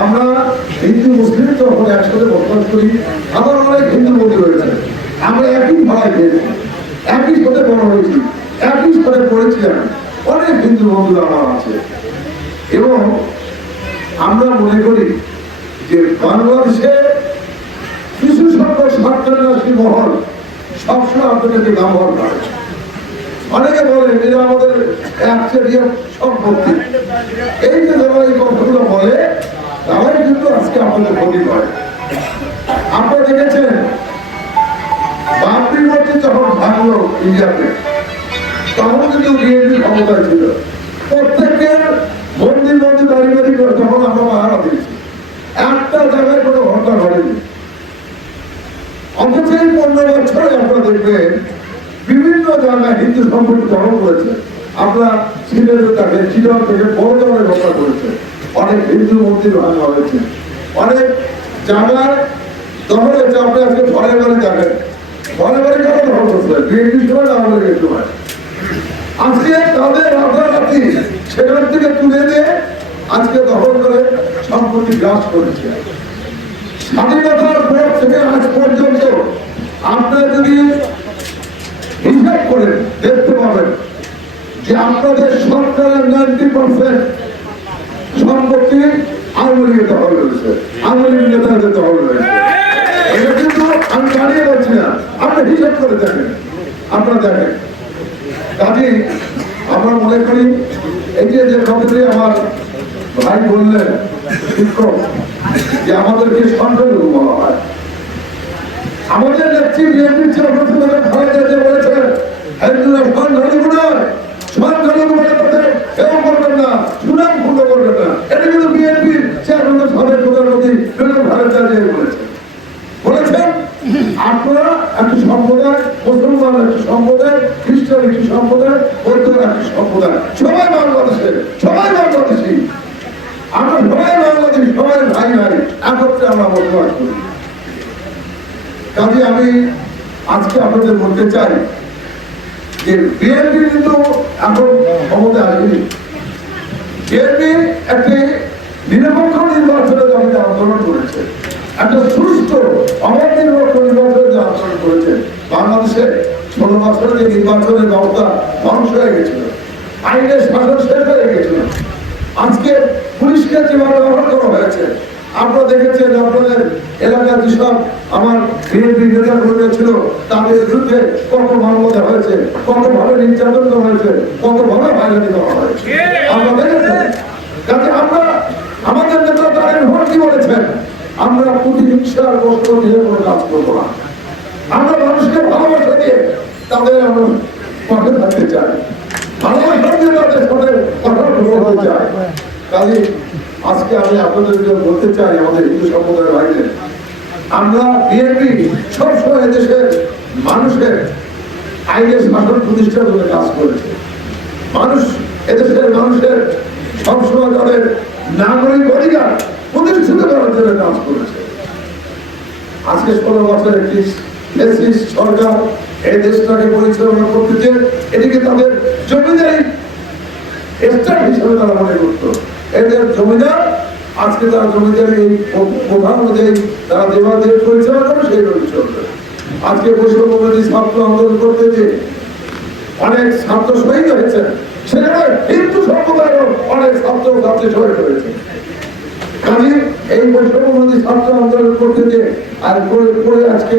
আমরা হিন্দু মুসলিম যখন একসাথে বসবাস করি। আমার অনেক হিন্দু বন্ধু রয়েছে আমরা একই ভাড়ায় খেয়েছি একই সাথে বড় হয়েছি। একই সাথে পড়েছিলাম। অনেক হিন্দু বন্ধুরা আমার আছে। এবং আমরা মনে করি যে বাংলাদেশে কিছু সংখ্যক সরকারি মহল সবসময় আপনাদেরকে ব্যবহার করে। অনেকে বলে এটা আমাদের একচেটিয়া সম্পত্তি। এই যে যারা এই কথাগুলো বলে তারাই কিন্তু আজকে আপনাদের ক্ষতি করে আপনারা দেখেছেন বাবরি মসজিদ যখন ভাঙলো ইন্ডিয়াতে, তখন কিন্তু বিএনপি ক্ষমতায় ছিল। প্রত্যেকের মন্দির মন্দির বাড়ি বাড়ি করে তখন আমরা পাহারা দিয়েছি। একটা জায়গায় কোনো ঘটনা ঘটেনি। অথচ এই পনেরো বছরে আপনারা দেখবেন, বিভিন্ন জায়গায় হিন্দু সম্পত্তি দখল করেছে। আপনারা সিলেটে দেখেন চিরন থেকে বড় ধরনের ঘটনা করেছে। অনেক হিন্দু মন্দির ভাঙা হয়েছে অনেক জায়গায় দখল হয়েছে আপনি আজকে ঘরে ঘরে দেখেন ঘরে ঘরে কেন দখল করছে বিএনপি হয় আজকে তাদের রাতারাতি সেখান থেকে তুলে দিয়ে আজকে দখল করে সম্পত্তি গ্রাস করেছে। স্বাধীনতার পর থেকে আজ পর্যন্ত আপনারা যদি হিসাব করেন, দেখতে পাবেন যে আপনাদের সরকারের নাইনটি পার্সেন্ট সম্পত্তি আওয়ামী লীগের দখল রয়েছে। আওয়ামী লীগ নেতাদের দখল রয়েছে। কিন্তু আমি বানিয়ে বলছি না, আপনি হিসাব করে দেখেন। আপনারা দেখেন। কাজে, আমরা মনে করি এই যে যে কথাটি আমার ভাই বললেন, শিক্ষক, যে আমাদেরকে সংখ্যালঘু বলা হয়। আমাদের নেত্রী বিএনপির চেয়ারপারসন খালেদা যে বলেছেন হিন্দুরা সংখ্যালঘু নয় সংখ্যালঘু বলে কথা কেউ করবেন না সুনাম পূর্ণ করবেন না এটা কিন্তু বিএনপির চেয়ারপারসন সাবেক প্রধানমন্ত্রী বেগম খালেদা জিয়া বলেছেন বলেছেন আপনারা একটি সম্প্রদায় মুসলমান একটি সম্প্রদায়, খ্রিস্টান একটি সম্প্রদায় বৌদ্ধ একটি সম্প্রদায়। সবাই বাংলাদেশের, সবাই বাংলাদেশি। আমরা সবাই বাংলাদেশি, সবাই ভাই ভাই। একত্রে আমরা বসবাস করি। কাজে আমি আজকে আপনাদের বলতে চাই যে বিএনপি কিন্তু এখন ক্ষমতা আসেনি। বিএনপি একটি নিরপেক্ষ নির্বাচনের দাবিতে আন্দোলন করেছে। একটা সুস্থ অবাধ নিরপেক্ষ নির্বাচনের যে আন্দোলন করেছে বাংলাদেশে ষোলো বছরের নির্বাচনের ব্যবস্থা ধ্বংস হয়ে গেছিল। আইনের শাসন শেষ হয়ে গেছিল। আজকে পুলিশকে যেভাবে ব্যবহার করা হয়েছে, আপনারা দেখেছেন, আপনাদের এলাকার যেসব আমার বিএনপি নেতা কর্মীরা ছিল, তাদের বিরুদ্ধে কত মামলা হয়েছে, কত ভাবে নির্যাতন করা হয়েছে, কত ভাবে হয়রানি করা হয়েছে। যাতে আমরা, আমাদের নেতা তাদের কি বলেছেন? আমরা প্রতিহিংসার বস্ত্র নিয়ে কোনো কাজ করব না। আমরা মানুষকে তাদের আমরা পাশে থাকতে চাই বলতে চাই কাজে আজকে আমি আপনাদেরকে বলতে চাই আমাদের সম্প্রদায়ের বাইরে, আমরা সবসময় এদেশের মানুষের আইনের শাসন প্রতিষ্ঠার জন্য কাজ করেছে। মানুষ, এদেশের মানুষের সবসময় তাদের নাগরিক অধিকার প্রতিষ্ঠিত করার জন্য কাজ করেছে। আজকে ষোলো বছর একটি ফ্যাসিস্ট সরকার এই দেশটাকে পরিচালনা করতেছে। এদিকে তাদের জমিদারি স্টার হিসেবে তারা মনে করতো। এদের জমিদার, আজকে তারা জমিদারি প্রধান অনুযায়ী তারা দেশ পরিচালনা করে সেইভাবে চলবে আজকে বৈষম্যবাদী ছাত্র আন্দোলন করতে যে অনেক ছাত্র শহীদ হয়েছে। সেখানে হিন্দু সম্প্রদায়েরও অনেক ছাত্র ছাত্রী শহীদ হয়েছে। এই বৈষম্যবাদী ছাত্র আন্দোলন করতে যে আর করে আজকে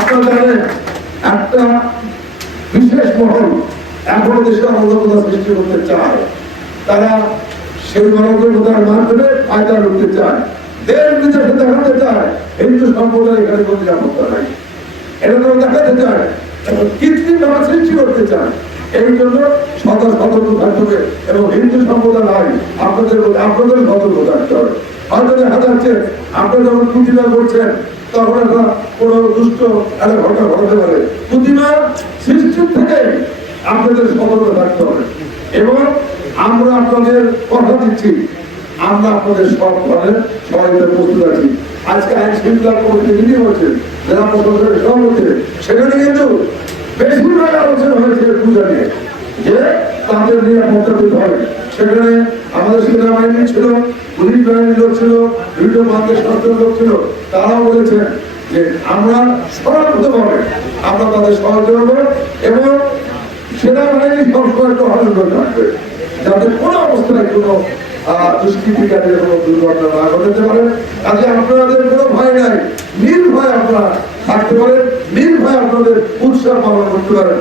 জানেন একটা বিশেষ মহল এখনও দেশে অরাজকতা সৃষ্টি করতে চায়। তারা সেই অরাজকতার মাধ্যমে ফায়দা করতে চায়। জন্য সদা সতর্ক হবে এবং হিন্দু সম্প্রদায় নাই। আপনাদের আপনাদের সতর্ক হবে। হয়তো দেখা যাচ্ছে আপনারা যখন প্রতিমা করছেন তখন একটা কোনো দুষ্ট একটা ঘটনা ঘটাতে পারে। প্রতিমা সৃষ্টির থেকে আপনাদের সতর্ক থাকতে হবে। এবং আমরা আপনাদের কথা দিচ্ছি। আমরা আপনাদের সব ধরনের সহায়তা প্রস্তুত আছি। আজকে আইন শৃঙ্খলা কমিটি মিটিং হচ্ছে জেলা প্রশাসনের সব হচ্ছে সেখানে কিন্তু বেশিরভাগ আলোচনা হয়েছে পূজা নিয়ে, যে তাদের নিরাপত্তা দিতে হবে। সেখানে আমাদের সেনাবাহিনী ছিল পুলিশ বাহিনীর লোক ছিল, বিভিন্ন বাংলাদেশ সরকারের লোক ছিল, তারাও বলেছেন যে আমরা সর্বতভাবে আমরা তাদের সহযোগিতা করব এবং সেনাবাহিনী সবসময় একটু হলুদ থাকবে যাতে কোনো অবস্থায় কোনো দুর্ঘটনা না পারে। কাজে আপনাদের কোনো ভয় নাই, নির্ভয় আপনারা থাকতে পারেন, নির্ভয় আপনাদের উৎসাহ পালন করতে পারেন।